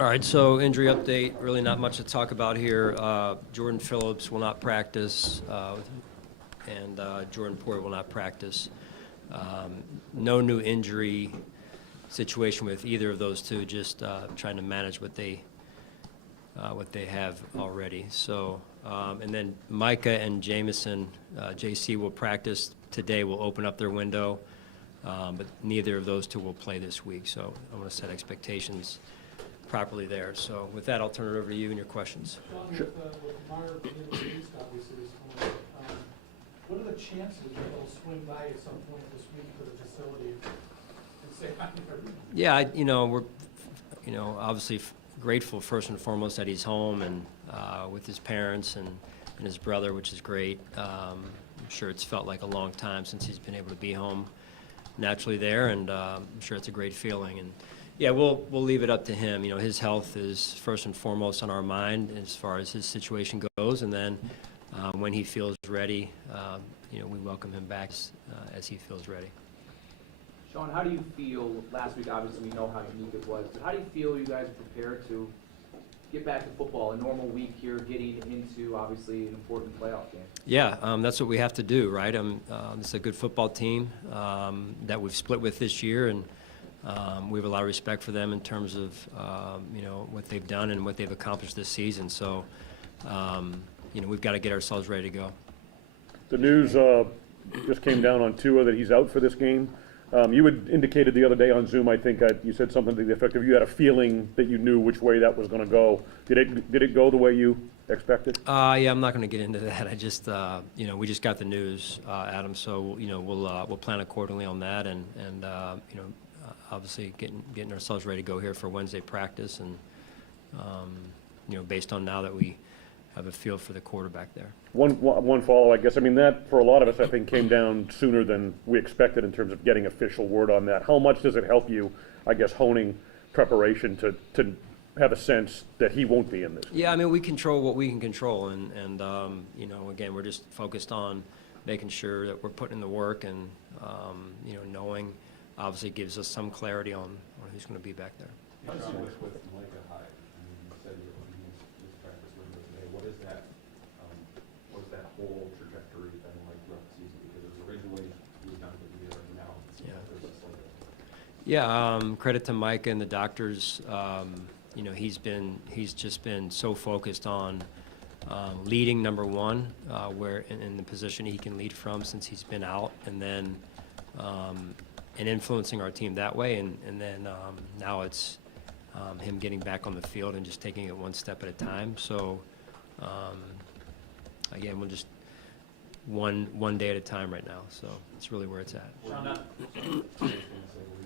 All right, so injury update, really not much to talk about here. Jordan Phillips will not practice, and Jordan Poyer will not practice. No new injury situation with either of those two, just trying to manage what they have already. So, and then Micah and Jamison, JC will practice today, will open up their window, but neither of those two will play this week. So I want to set expectations properly there. So with that, I'll turn it over to you and your questions. Sean, Sure. with Damar being released, obviously, this morning, what are the chances that he'll swing by at some point this week for the facility and say hi to everyone? Yeah, we're, obviously grateful first and foremost that he's home and with his parents and his brother, which is great. I'm sure it's felt like a long time since he's been able to be home naturally there, and I'm sure it's a great feeling. And yeah, we'll leave it up to him. His health is first and foremost on our mind as far as his situation goes, and then when he feels ready, we welcome him back as he feels ready. Sean, how do you feel, last week obviously we know how unique it was, but how do you feel you guys are prepared to get back to football, a normal week here, getting into obviously an important playoff game? Yeah, that's what we have to do, right? This is a good football team that we've split with this year, and we have a lot of respect for them in terms of what they've done and what they've accomplished this season. So, we've got to get ourselves ready to go. The news just came down on Tua that he's out for this game. You had indicated the other day on Zoom, I think you said something to the effect of you had a feeling that you knew which way that was going to go. Did it go the way you expected? Yeah, I'm not going to get into that. I just, we just got the news, Adam. So, we'll plan accordingly on that, and obviously getting ourselves ready to go here for Wednesday practice, and based on now that we have a feel for the quarterback there. One follow, I guess. I mean, that for a lot of us, I think, came down sooner than we expected in terms of getting official word on that. How much does it help you, I guess, honing preparation to have a sense that he won't be in this? Yeah, I mean, we control what we can control, and again, we're just focused on making sure that we're putting in the work, and knowing obviously gives us some clarity on who's going to be back there. How does it with Micah Hyde? I mean, you said you're looking at his practice window today. What is that whole trajectory been like throughout the season? Because it was originally he was not going to be there, and now there's this like Credit to Micah and the doctors. He's just been so focused on leading, number one, where in the position he can lead from since he's been out, and then and influencing our team that way, and then now it's him getting back on the field and just taking it one step at a time. So again, we'll just one day at a time right now. So it's really where it's at. Were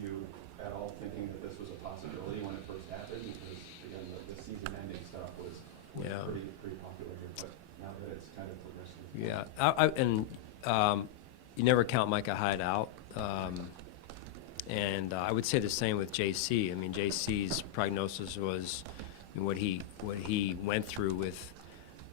you at all thinking that this was a possibility when it first happened? Because again, the season-ending stuff was pretty popular here, but now that it's kind of progressing. Yeah, you never count Micah Hyde out. And I would say the same with JC. I mean, JC's prognosis was what he went through with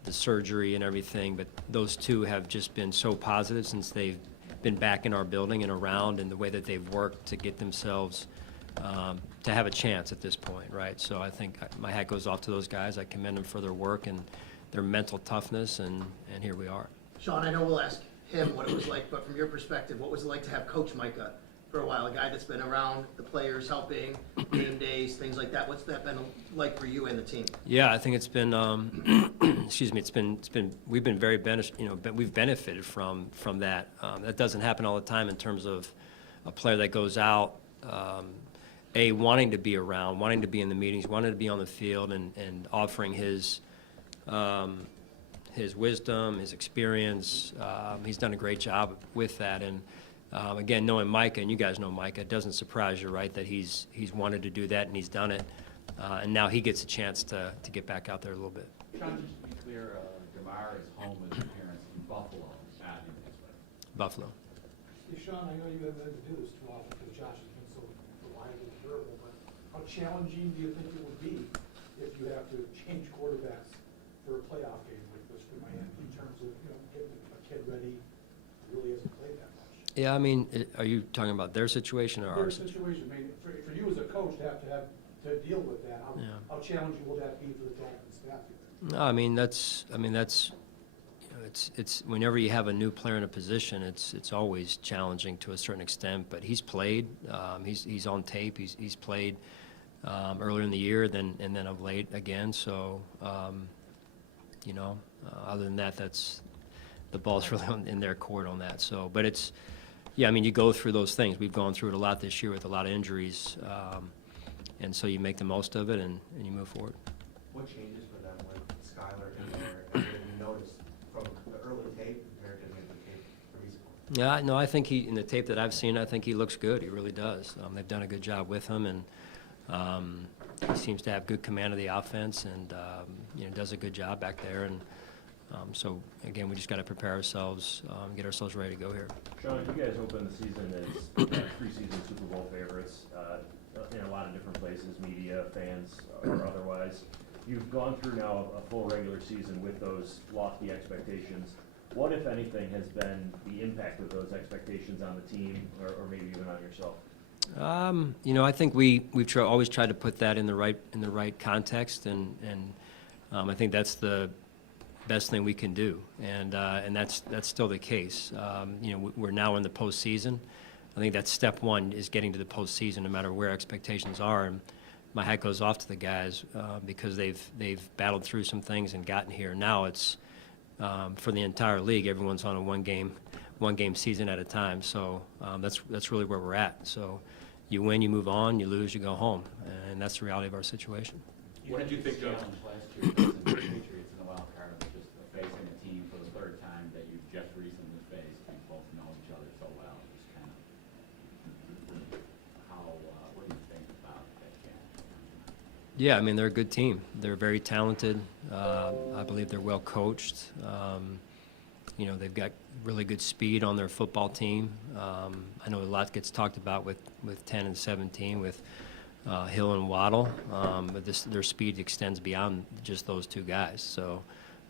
the surgery and everything, but those two have just been so positive since they've been back in our building and around, and the way that they've worked to get themselves to have a chance at this point, right? So I think my hat goes off to those guys. I commend them for their work and their mental toughness, and here we are. Sean, I know we'll ask him what it was like, but from your perspective, what was it like to have Coach Micah for a while, a guy that's been around the players, helping, game days, things like that? What's that been like for you and the team? Yeah, I think it's been, we've been very we've benefited from that. That doesn't happen all the time in terms of a player that goes out, wanting to be around, wanting to be in the meetings, wanting to be on the field, and offering his wisdom, his experience. He's done a great job with that, and again, knowing Micah, and you guys know Micah, it doesn't surprise you, right, that he's wanted to do that, and he's done it, and now he gets a chance to get back out there a little bit. Sean, just to be clear, Damar is home with his parents in Buffalo, not in Pittsburgh. Buffalo. Hey, Sean, I know you haven't had to do this too often because Josh has been so reliable and durable, but how challenging do you think it would be if you have to change quarterbacks for a playoff game like this for Miami in terms of getting a kid ready who really hasn't played that much? Yeah, I mean, are you talking about their situation or Their our situation? situation, I mean, for you as a coach to have to deal with that? Yeah. How challenging will that be for the Dolphins staff here? No, I mean, that's, you know, it's whenever you have a new player in a position, it's always challenging to a certain extent. But he's played, he's on tape. He's played earlier in the year, and then of late again. So, you know, other than that, that's the ball's really in their court on that. So, but it's, yeah, I mean, you go through those things. We've gone through it a lot this year with a lot of injuries, and so you make the most of it and you move forward. What changes for them with Skylar in there? And what you noticed from the early tape compared to the tape from recently? Yeah, no, I think in the tape that I've seen, I think he looks good. He really does. They've done a good job with him, and he seems to have good command of the offense, and you know, does a good job back there. And so again, we just got to prepare ourselves, get ourselves ready to go here. Sean, you guys opened the season as preseason Super Bowl favorites in a lot of different places, media, fans, or otherwise. You've gone through now a full regular season with those lofty expectations. What, if anything, has been the impact of those expectations on the team, or maybe even on yourself? You know, I think we've always tried to put that in the right context, and I think that's the best thing we can do, and that's still the case. You know, we're now in the postseason. I think that's step one, is getting to the postseason, no matter where expectations are. And my hat goes off to the guys because they've battled through some things and gotten here. Now it's for the entire league. Everyone's on a one game season at a time. So that's really where we're at. So you win, you move on. You lose, you go home, and that's the reality of our situation. What did you think of last year facing the Patriots in the wild card, just facing a team for the third time that you just recently faced? You both know each other so well. Just kind of what do you think about that challenge? Yeah, I mean, they're a good team. They're very talented. I believe they're well coached. You know, they've got really good speed on their football team. I know a lot gets talked about with 10 and 17 with Hill and Waddle, but their speed extends beyond just those two guys. So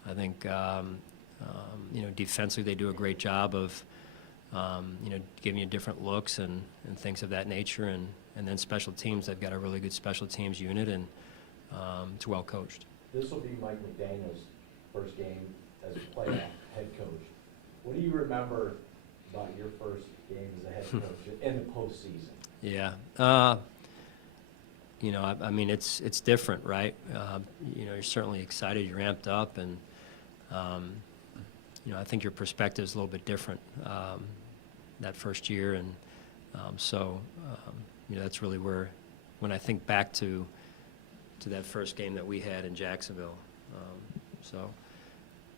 I think, you know, defensively they do a great job of, you know, giving you different looks and things of that nature. And then special teams, they've got a really good special teams unit, and it's well coached. This will be Mike McDaniel's first game as a playoff head coach. What do you remember about your first game as a head coach in the postseason? Yeah. You know, I mean, it's different, right? You know, you're certainly excited, you're amped up, and, you know, I think your perspective is a little bit different that first year. And so, you know, that's really where, when I think back to that first game that we had in Jacksonville. So,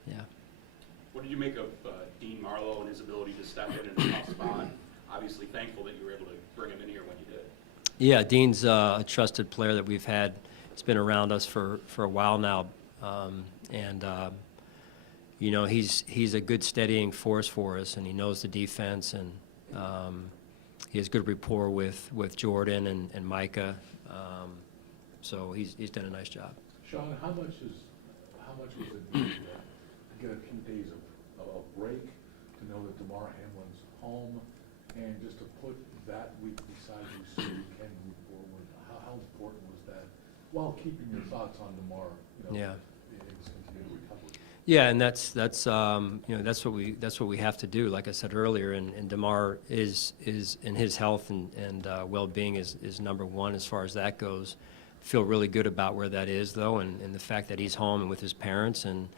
yeah. What did you make of Dean Marlowe and his ability to step in a tough spot? Obviously thankful that you were able to bring him in here when you did. Yeah, Dean's a trusted player that we've had. He's been around us for a while now, and you know, he's a good steadying force for us, and he knows the defense, and he has good rapport with Jordan and Micah. So he's done a nice job. Sean, how much was it to get a few days of break, to know that Damar Hamlin's home, and just to put that week beside you so you can move forward? How important was that, while keeping your thoughts on Damar, you know, Yeah. in his continued recovery? Yeah, and that's you know, that's what we have to do. Like I said earlier, and Damar is in his health and well-being is number one as far as that goes. Feel really good about where that is, though, and the fact that he's home and with his parents. And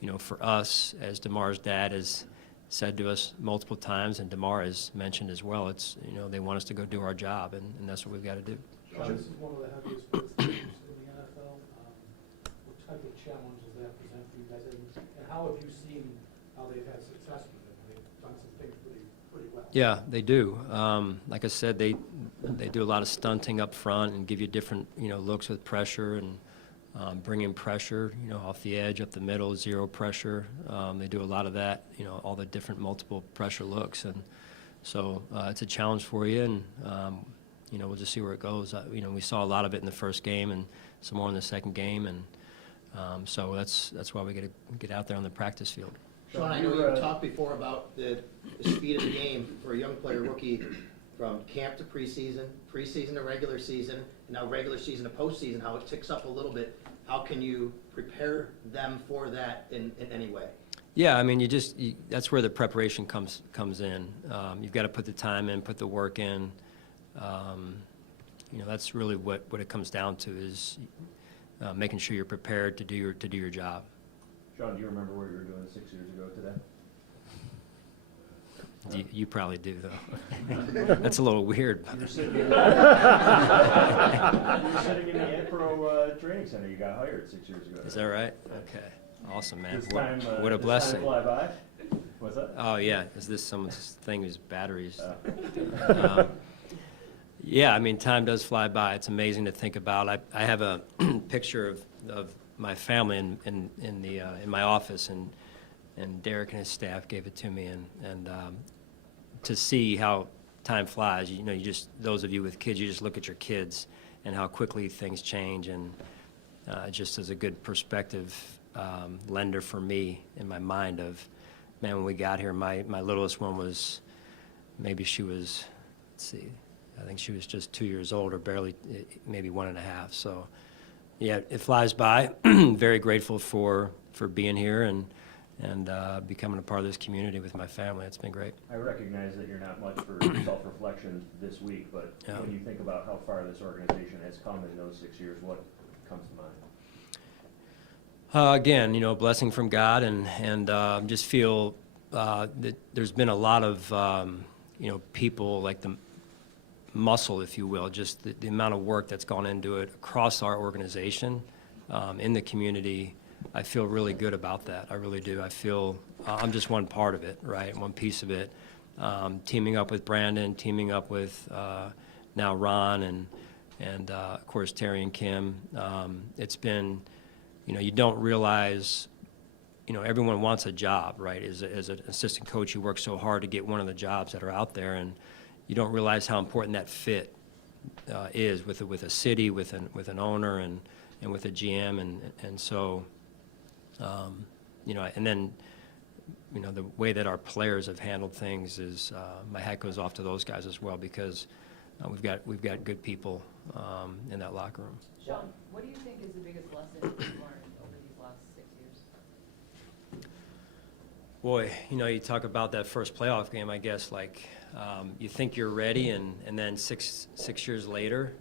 you know, for us, as Damar's dad has said to us multiple times, and Damar has mentioned as well, it's, you know, they want us to go do our job, and that's what we've got to do. Sean, this is one of the heaviest sports teams in the NFL. What type of challenge does that present for you guys? And how have you seen how they've had success with it? They've done some things pretty well. Yeah, they do. Like I said, they do a lot of stunting up front and give you different, you know, looks with pressure and bring in pressure, you know, off the edge, up the middle, zero pressure. They do a lot of that, you know, all the different multiple pressure looks. And so it's a challenge for you, and, you know, we'll just see where it goes. You know, we saw a lot of it in the first game and some more in the second game. And so that's why we got to get out there on the practice field. Sean, I know you talked before about the speed of the game for a young player, rookie. from camp to preseason, preseason to regular season, and now regular season to postseason, how it ticks up a little bit. How can you prepare them for that in any way? Yeah, I mean, that's where the preparation comes in. You've got to put the time in, put the work in. That's really what it comes down to is making sure you're prepared to do your job. Sean, do you remember what you were doing 6 years ago today? You probably do, though. That's a little weird. You were sitting in, the Ed-Pro training center. You got hired 6 years ago. Is that right? Okay. Awesome, man. Does time, What a does blessing. time fly by? What's that? Oh, yeah. Is this someone's thing whose batteries? Yeah, I mean, time does fly by. It's amazing to think about. I have a picture of my family in my office, and Derek and his staff gave it to me, and to see how time flies, those of you with kids, you just look at your kids and how quickly things change, and just as a good perspective lender for me in my mind of, man, when we got here, my littlest one was, maybe she was, let's see, I think she was just 2 years old, or barely, maybe 1.5. So, yeah, it flies by. Very grateful for being here and becoming a part of this community with my family. It's been great. I recognize that you're not much for self-reflection this week, but Yeah. when you think about how far this organization has come in those 6 years, what comes to mind? Again, blessing from God, and just feel that there's been a lot of, people like the muscle, if you will, just the amount of work that's gone into it across our organization, in the community. I feel really good about that. I really do. I feel I'm just one part of it, right? One piece of it. Teaming up with Brandon, teaming up with now Ron, and of course Terry and Kim. It's been, you don't realize, everyone wants a job, right? As an assistant coach, you work so hard to get one of the jobs that are out there, and you don't realize how important that fit is with a city, with an owner, and with a GM, and so. And then, the way that our players have handled things is, my hat goes off to those guys as well, because we've got good people in that locker room. Sean, what do you think is the biggest lesson you've learned over these last 6 years? Boy, you talk about that first playoff game, I guess, like, you think you're ready, and then six years later,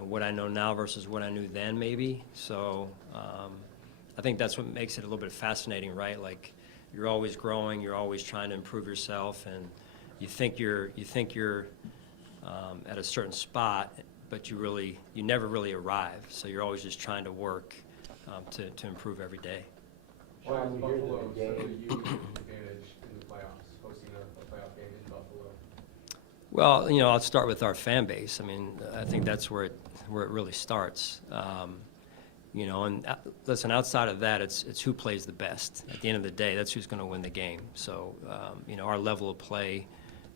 what I know now versus what I knew then, maybe. So I think that's what makes it a little bit fascinating, right? Like, you're always growing, you're always trying to improve yourself, and you think you're at a certain spot, but you never really arrive. So you're always just trying to work to improve every day. Well, we hear Buffalo that the set the game. huge advantage in the playoffs, hosting a playoff game in Buffalo. Well, I'll start with our fan base. I mean, I think that's where it really starts. And listen, outside of that, it's who plays the best. At the end of the day, that's who's going to win the game. So, our level of play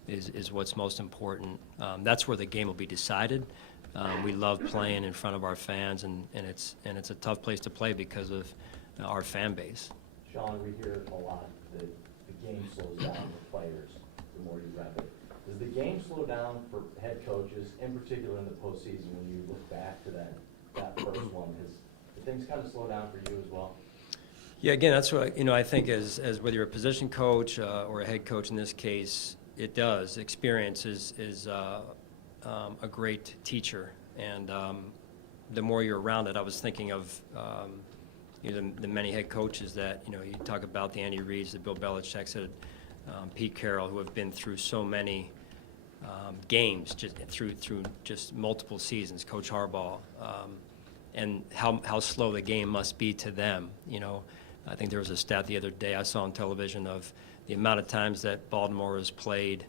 is what's most important. That's where the game will be decided. We love playing in front of our fans, and it's a tough place to play because of our fan base. Sean, we hear a lot that the game slows down for players the more you rep it. Does the game slow down for head coaches, in particular in the postseason, when you look back to that first one? Did things kind of slow down for you as well? Yeah, again, that's what I think as whether you're a position coach or a head coach in this case, it does. Experience is a great teacher, and the more you're around it, I was thinking of the many head coaches that you talk about, the Andy Reids, the Bill Belichick's, Pete Carroll, who have been through so many games just through just multiple seasons. Coach Harbaugh, and how slow the game must be to them. I think there was a stat the other day I saw on television of the amount of times that Baltimore has played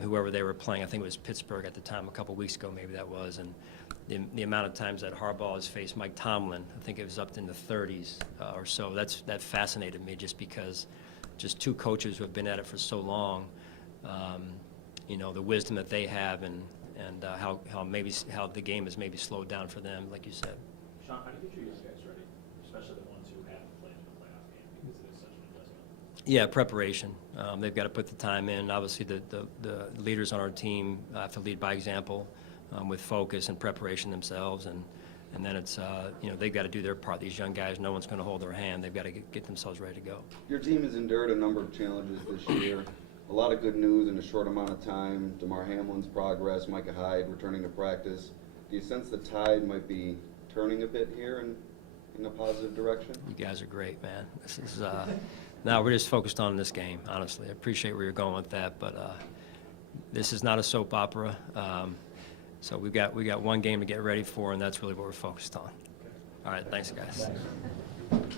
whoever they were playing. I think it was Pittsburgh at the time, a couple weeks ago maybe that was, and the amount of times that Harbaugh has faced Mike Tomlin, I think it was up in the 30s or so. That fascinated me, just because just two coaches who have been at it for so long, the wisdom that they have, and how the game is maybe slowed down for them, like you said. Sean, how do you get your young guys ready, especially the ones who haven't played in the playoff game, because it is such an investment? Yeah, preparation. They've got to put the time in. Obviously, the leaders on our team have to lead by example with focus and preparation themselves. And then it's, they've got to do their part. These young guys, no one's going to hold their hand. They've got to get themselves ready to go. Your team has endured a number of challenges this year. A lot of good news in a short amount of time. Damar Hamlin's progress, Micah Hyde returning to practice. Do you sense the tide might be turning a bit here in a positive direction? You guys are great, man. This is now we're just focused on this game. Honestly, I appreciate where you're going with that, but this is not a soap opera. So we got one game to get ready for, and that's really what we're focused on. All right, thanks, guys. Thanks.